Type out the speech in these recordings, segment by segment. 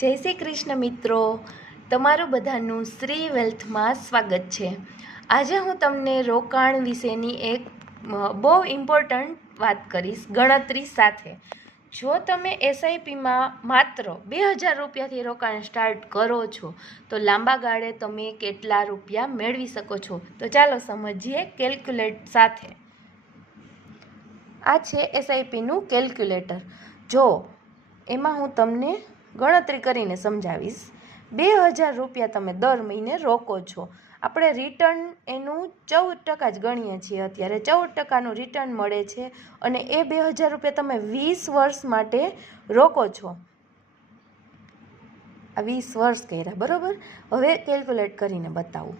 જય શ્રી કૃષ્ણ મિત્રો, તમારું બધાનું શ્રી વેલ્થમાં સ્વાગત છે। આજે હું તમને રોકાણ વિશેની એક બહુ ઇમ્પોર્ટન્ટ વાત કરીશ ગણતરી સાથે। જો તમે એસઆઈપીમાં માત્ર 2000 રૂપિયાથી રોકાણ સ્ટાર્ટ કરો છો તો લાંબા ગાળે તમે કેટલા રૂપિયા મેળવી શકો છો, તો ચાલો સમજીએ કેલ્ક્યુલેટ સાથે। આ છે એસઆઈપીનું કેલ્ક્યુલેટર। જો એમાં હું તમને ગણતરી કરીને સમજાવીશ। 2000 રૂપિયા તમે દર મહિને રોકો છો, આપણે રિટર્ન એનું 14% જ ગણીએ છીએ। અત્યારે 14%નું રિટર્ન મળે છે અને એ 2000 રૂપિયા તમે 20 વર્ષ માટે રોકો છો। આ 20 વર્ષ કર્યા, બરાબર। હવે કેલ્ક્યુલેટ કરીને બતાવું।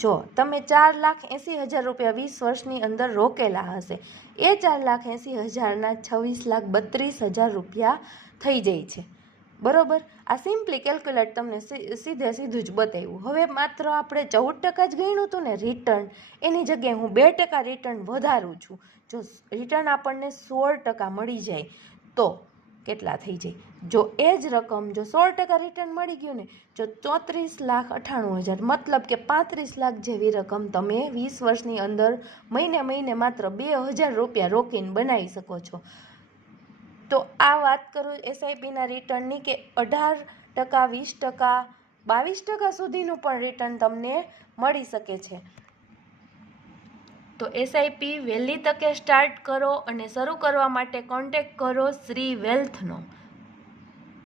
જો તમે 4,80,000 રૂપિયા 20 વર્ષની અંદર રોકેલા હશે, એ 4,80,000ના 26,32,000 રૂપિયા થઈ જાય છે, બરાબર। આ સિમ્પલી કેલ્ક્યુલેટ તમને સીધું જ બતાવ્યું। હવે માત્ર આપણે 14% જ ગણ્યું હતું ને રિટર્ન, એની જગ્યાએ હું 2% રિટર્ન વધારું છું। જો રિટર્ન આપણને 16% મળી જાય તો કેટલા થઈ જાય? જો એ જ રકમ જો 16% રિટર્ન મળી ગયું ને, જો 34,98,000 મતલબ કે 35 લાખ જેવી રકમ તમે 20 વર્ષની અંદર મહિને માત્ર 2000 રૂપિયા રોકીને બનાવી શકો છો। તો આ વાત કરું એસઆઈપીના રિટર્નની કે 18%, 20%, 22% સુધીનું પણ રિટર્ન તમને મળી શકે છે। તો એસઆઈપી વહેલી તકે સ્ટાર્ટ કરો અને શરૂ કરવા માટે કોન્ટેક્ટ કરો શ્રી વેલ્થનો।